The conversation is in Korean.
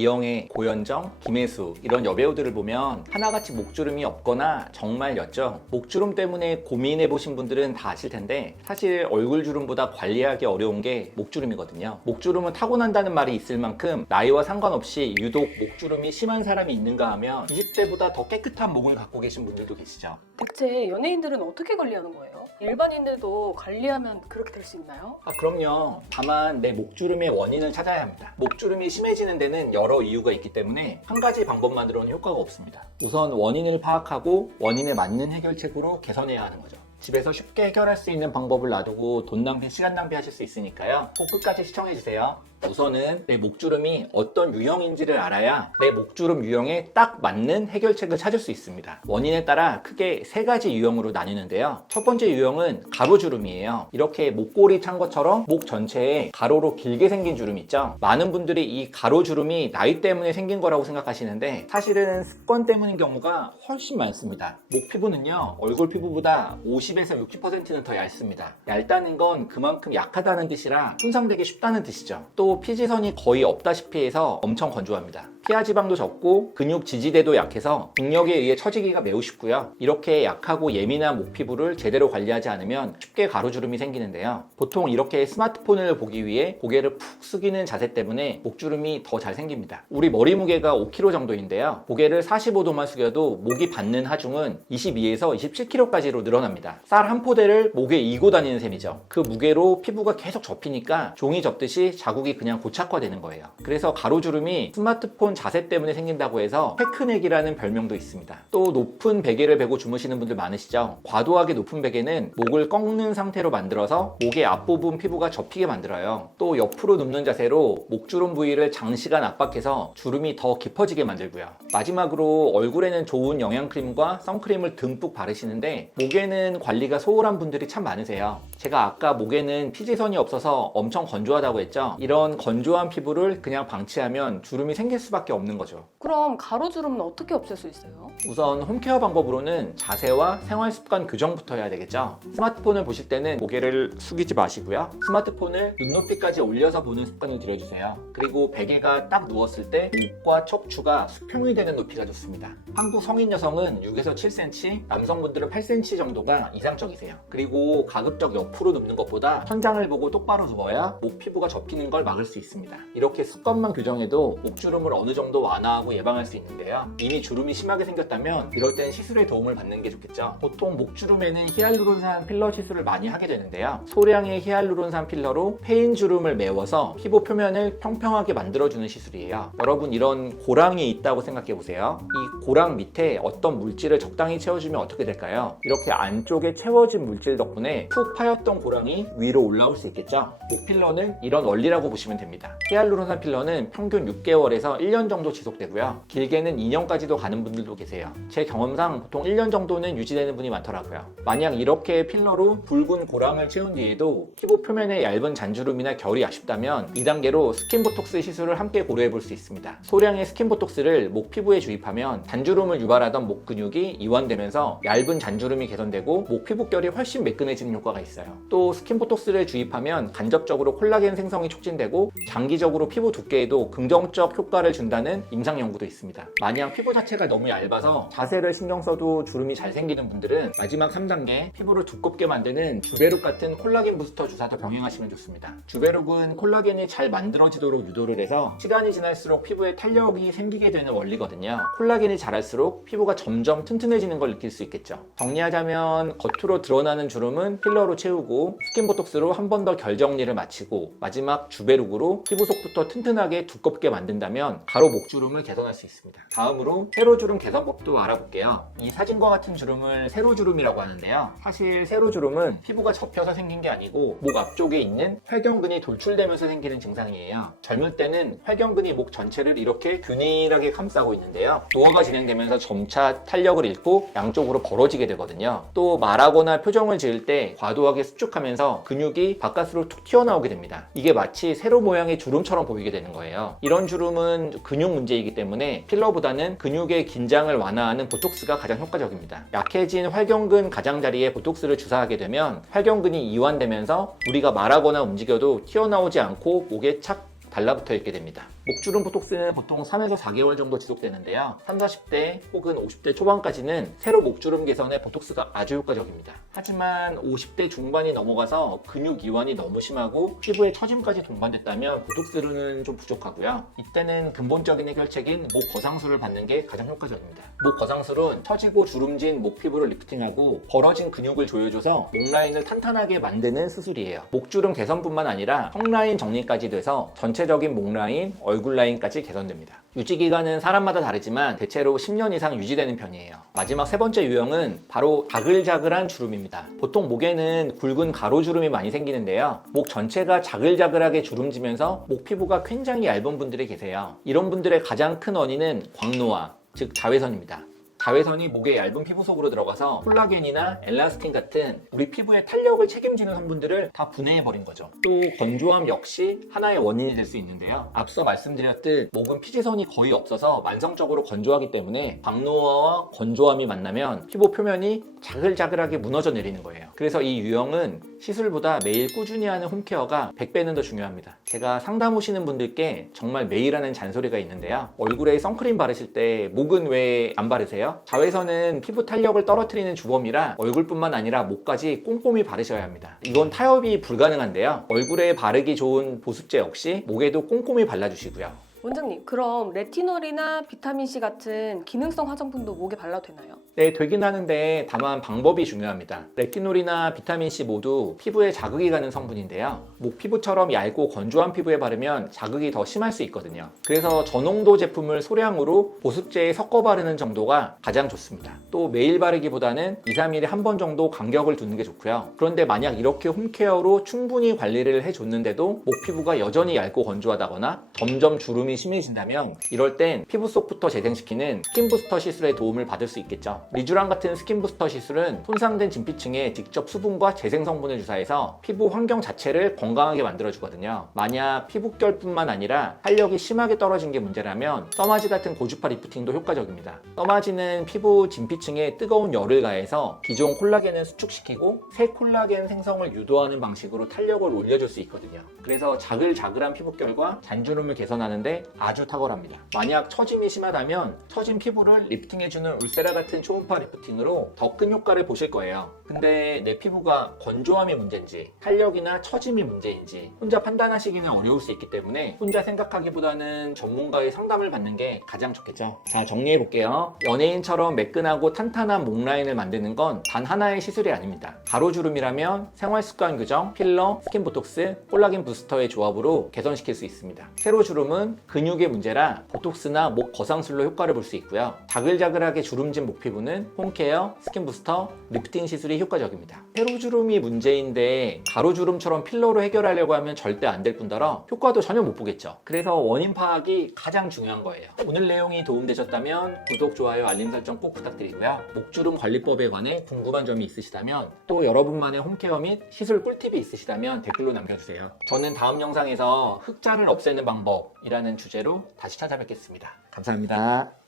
이영애, 고현정, 김혜수 이런 여배우들을 보면 하나같이 목주름이 없거나 정말 옅죠. 목주름 때문에 고민해보신 분들은 다 아실 텐데 사실 얼굴 주름보다 관리하기 어려운 게 목주름이거든요. 목주름은 타고난다는 말이 있을 만큼 나이와 상관없이 유독 목주름이 심한 사람이 있는가 하면 20대보다 더 깨끗한 목을 갖고 계신 분들도 계시죠. 대체 연예인들은 어떻게 관리하는 거예요? 일반인들도 관리하면 그렇게 될 수 있나요? 그럼요. 다만 내 목주름의 원인을 찾아야 합니다. 목주름이 심해지는 데는 여러 이유가 있기 때문에 한 가지 방법만으로는 효과가 없습니다. 우선 원인을 파악하고 원인에 맞는 해결책으로 개선해야 하는 거죠. 집에서 쉽게 해결할 수 있는 방법을 놔두고 돈 낭비, 시간 낭비하실 수 있으니까요. 꼭 끝까지 시청해주세요. 우선은 내 목주름이 어떤 유형인지를 알아야 내 목주름 유형에 딱 맞는 해결책을 찾을 수 있습니다. 원인에 따라 크게 세 가지 유형으로 나뉘는데요. 첫 번째 유형은 가로주름이에요. 이렇게 목골이 찬 것처럼 목 전체에 가로로 길게 생긴 주름 있죠. 많은 분들이 이 가로주름이 나이 때문에 생긴 거라고 생각하시는데 사실은 습관 때문인 경우가 훨씬 많습니다. 목 피부는요, 얼굴 피부보다 50에서 60%는 더 얇습니다. 얇다는 건 그만큼 약하다는 뜻이라 손상되기 쉽다는 뜻이죠. 또 피지선이 거의 없다시피 해서 엄청 건조합니다. 피하 지방도 적고 근육 지지대도 약해서 중력에 의해 처지기가 매우 쉽고요. 이렇게 약하고 예민한 목 피부를 제대로 관리하지 않으면 쉽게 가로주름이 생기는데요. 보통 이렇게 스마트폰을 보기 위해 고개를 푹 숙이는 자세 때문에 목주름이 더 잘 생깁니다. 우리 머리 무게가 5kg 정도인데요. 고개를 45도만 숙여도 목이 받는 하중은 22에서 27kg까지로 늘어납니다. 쌀 한 포대를 목에 이고 다니는 셈이죠. 그 무게로 피부가 계속 접히니까 종이 접듯이 자국이 그냥 고착화되는 거예요. 그래서 가로주름이 스마트폰 자세 때문에 생긴다고 해서 테크넥이라는 별명도 있습니다. 또 높은 베개를 베고 주무시는 분들 많으시죠? 과도하게 높은 베개는 목을 꺾는 상태로 만들어서 목의 앞부분 피부가 접히게 만들어요. 또 옆으로 눕는 자세로 목주름 부위를 장시간 압박해서 주름이 더 깊어지게 만들고요. 마지막으로 얼굴에는 좋은 영양크림과 선크림을 듬뿍 바르시는데 목에는 관리가 소홀한 분들이 참 많으세요. 제가 아까 목에는 피지선이 없어서 엄청 건조하다고 했죠? 이런 건조한 피부를 그냥 방치하면 주름이 생길 수밖에 없는 거죠. 그럼 가로주름은 어떻게 없앨 수 있어요? 우선 홈케어 방법으로는 자세와 생활습관 교정부터 해야 되겠죠. 스마트폰을 보실 때는 고개를 숙이지 마시고요. 스마트폰을 눈높이까지 올려서 보는 습관을 들여주세요. 그리고 베개가 딱 누웠을 때 목과 척추가 수평이 되는 높이가 좋습니다. 한국 성인 여성은 6에서 7cm, 남성분들은 8cm 정도가 이상적이세요. 그리고 가급적 옆으로 눕는 것보다 천장을 보고 똑바로 누워야 목 피부가 접히는 걸 막을 수 있습니다. 이렇게 습관만 교정해도 목주름을 어느 정도 완화하고 예방할 수 있는데요. 이미 주름이 심하게 생겼다면 이럴 땐 시술의 도움을 받는 게 좋겠죠. 보통 목주름에는 히알루론산 필러 시술을 많이 하게 되는데요. 소량의 히알루론산 필러로 패인 주름을 메워서 피부 표면을 평평하게 만들어주는 시술이에요. 여러분, 이런 고랑이 있다고 생각해 보세요. 이 고랑 밑에 어떤 물질을 적당히 채워주면 어떻게 될까요? 이렇게 안쪽에 채워진 물질 덕분에 푹 파였던 고랑이 위로 올라올 수 있겠죠. 목 필러는 이런 원리라고 보시면 됩니다. 히알루론산 필러는 평균 6개월에서 1년 정도 지속되고요. 길게는 2년까지도 가는 분들도 계세요. 제 경험상 보통 1년 정도는 유지되는 분이 많더라고요. 만약 이렇게 필러로 붉은 고랑을 채운 뒤에도 피부 표면에 얇은 잔주름이나 결이 아쉽다면 2단계로 스킨보톡스 시술을 함께 고려해 볼 수 있습니다. 소량의 스킨보톡스를 목 피부에 주입하면 잔주름을 유발하던 목 근육이 이완되면서 얇은 잔주름이 개선되고 목 피부결이 훨씬 매끈해지는 효과가 있어요. 또 스킨보톡스를 주입하면 간접적으로 콜라겐 생성이 촉진되고 장기적으로 피부 두께에도 긍정적 효과를 준다는 임상 연구도 있습니다. 만약 피부 자체가 너무 얇아서 자세를 신경 써도 주름이 잘 생기는 분들은 마지막 3단계 피부를 두껍게 만드는 주베룩 같은 콜라겐 부스터 주사도 병행하시면 좋습니다. 주베룩은 콜라겐이 잘 만들어지도록 유도를 해서 시간이 지날수록 피부에 탄력이 생기게 되는 원리거든요. 콜라겐이 자랄수록 피부가 점점 튼튼해지는 걸 느낄 수 있겠죠. 정리하자면 겉으로 드러나는 주름은 필러로 채우고 스킨보톡스로 한 번 더 결 정리를 마치고 마지막 주베룩으로 피부 속부터 튼튼하게 두껍게 만든다면 가로 목주름을 개선할 수 있습니다. 다음으로 세로주름 개선법도 알아볼게요. 이 사진과 같은 주름을 세로주름이라고 하는데요. 사실 세로주름은 피부가 접혀서 생긴 게 아니고 목 앞쪽에 있는 활경근이 돌출되면서 생기는 증상이에요. 젊을 때는 활경근이 목 전체를 이렇게 균일하게 감싸고 있는데요. 노화가 진행되면서 점차 탄력을 잃고 양쪽으로 벌어지게 되거든요. 또 말하거나 표정을 지을 때 과도하게 수축하면서 근육이 바깥으로 툭 튀어나오게 됩니다. 이게 마치 세로 모양의 주름처럼 보이게 되는 거예요. 이런 주름은 근육 문제이기 때문에 필러보다는 근육의 긴장을 완화하는 보톡스가 가장 효과적입니다. 약해진 활경근 가장자리에 보톡스를 주사하게 되면 활경근이 이완되면서 우리가 말하거나 움직여도 튀어나오지 않고 목에 착 달라붙어 있게 됩니다. 목주름 보톡스는 보통 3에서 4개월 정도 지속되는데요. 30, 40대 혹은 50대 초반까지는 세로 목주름 개선에 보톡스가 아주 효과적입니다. 하지만 50대 중반이 넘어가서 근육 이완이 너무 심하고 피부에 처짐까지 동반됐다면 보톡스로는 좀 부족하고요. 이때는 근본적인 해결책인 목 거상술을 받는 게 가장 효과적입니다. 목 거상술은 처지고 주름진 목 피부를 리프팅하고 벌어진 근육을 조여줘서 목 라인을 탄탄하게 만드는 수술이에요. 목주름 개선뿐만 아니라 턱 라인 정리까지 돼서 전체적인 목 라인, 얼굴 라인까지 개선됩니다. 유지 기간은 사람마다 다르지만 대체로 10년 이상 유지되는 편이에요. 마지막 세 번째 유형은 바로 자글자글한 주름입니다. 보통 목에는 굵은 가로주름이 많이 생기는데요. 목 전체가 자글자글하게 주름지면서 목 피부가 굉장히 얇은 분들이 계세요. 이런 분들의 가장 큰 원인은 광노화, 즉 자외선입니다. 자외선이 목의 얇은 피부 속으로 들어가서 콜라겐이나 엘라스틴 같은 우리 피부의 탄력을 책임지는 성분들을 다 분해해버린 거죠. 또 건조함 역시 하나의 원인이 될 수 있는데요. 앞서 말씀드렸듯 목은 피지선이 거의 없어서 만성적으로 건조하기 때문에 광노화와 건조함이 만나면 피부 표면이 자글자글하게 무너져 내리는 거예요. 그래서 이 유형은 시술보다 매일 꾸준히 하는 홈케어가 100배는 더 중요합니다. 제가 상담 오시는 분들께 정말 매일 하는 잔소리가 있는데요. 얼굴에 선크림 바르실 때 목은 왜 안 바르세요? 자외선은 피부 탄력을 떨어뜨리는 주범이라 얼굴뿐만 아니라 목까지 꼼꼼히 바르셔야 합니다. 이건 타협이 불가능한데요. 얼굴에 바르기 좋은 보습제 역시 목에도 꼼꼼히 발라주시고요. 원장님, 그럼 레티놀이나 비타민C 같은 기능성 화장품도 목에 발라도 되나요? 네, 되긴 하는데 다만 방법이 중요합니다. 레티놀이나 비타민C 모두 피부에 자극이 가는 성분인데요. 목 피부처럼 얇고 건조한 피부에 바르면 자극이 더 심할 수 있거든요. 그래서 저농도 제품을 소량으로 보습제에 섞어 바르는 정도가 가장 좋습니다. 또 매일 바르기보다는 2, 3일에 한 번 정도 간격을 두는 게 좋고요. 그런데 만약 이렇게 홈케어로 충분히 관리를 해줬는데도 목 피부가 여전히 얇고 건조하다거나 점점 주름이 심해진다면 이럴 땐 피부 속부터 재생시키는 스킨부스터 시술의 도움을 받을 수 있겠죠. 리쥬란 같은 스킨부스터 시술은 손상된 진피층에 직접 수분과 재생 성분을 주사해서 피부 환경 자체를 건강하게 만들어주거든요. 만약 피부결뿐만 아니라 탄력이 심하게 떨어진 게 문제라면 써마지 같은 고주파 리프팅도 효과적입니다. 써마지는 피부 진피층에 뜨거운 열을 가해서 기존 콜라겐을 수축시키고 새 콜라겐 생성을 유도하는 방식으로 탄력을 올려줄 수 있거든요. 그래서 자글자글한 피부결과 잔주름을 개선하는데 아주 탁월합니다. 만약 처짐이 심하다면 처진 피부를 리프팅해주는 울세라 같은 초음파 리프팅으로 더 큰 효과를 보실 거예요. 근데 내 피부가 건조함이 문제인지 탄력이나 처짐이 문제인지 혼자 판단하시기는 어려울 수 있기 때문에 혼자 생각하기보다는 전문가의 상담을 받는 게 가장 좋겠죠. 자, 정리해 볼게요. 연예인처럼 매끈하고 탄탄한 목 라인을 만드는 건 단 하나의 시술이 아닙니다. 가로주름이라면 생활습관 교정, 필러, 스킨보톡스, 콜라겐 부스터의 조합으로 개선시킬 수 있습니다. 세로주름은 근육의 문제라 보톡스나 목 거상술로 효과를 볼 수 있고요. 자글자글하게 주름진 목 피부는 홈케어, 스킨부스터, 리프팅 시술이 효과적입니다. 세로주름이 문제인데 가로주름처럼 필러로 해결하려고 하면 절대 안 될 뿐더러 효과도 전혀 못 보겠죠. 그래서 원인 파악이 가장 중요한 거예요. 오늘 내용이 도움되셨다면 구독, 좋아요, 알림 설정 꼭 부탁드리고요. 목주름 관리법에 관해 궁금한 점이 있으시다면 또 여러분만의 홈케어 및 시술 꿀팁이 있으시다면 댓글로 남겨주세요. 저는 다음 영상에서 흑자를 없애는 방법이라는 주제로 다시 찾아뵙겠습니다. 감사합니다.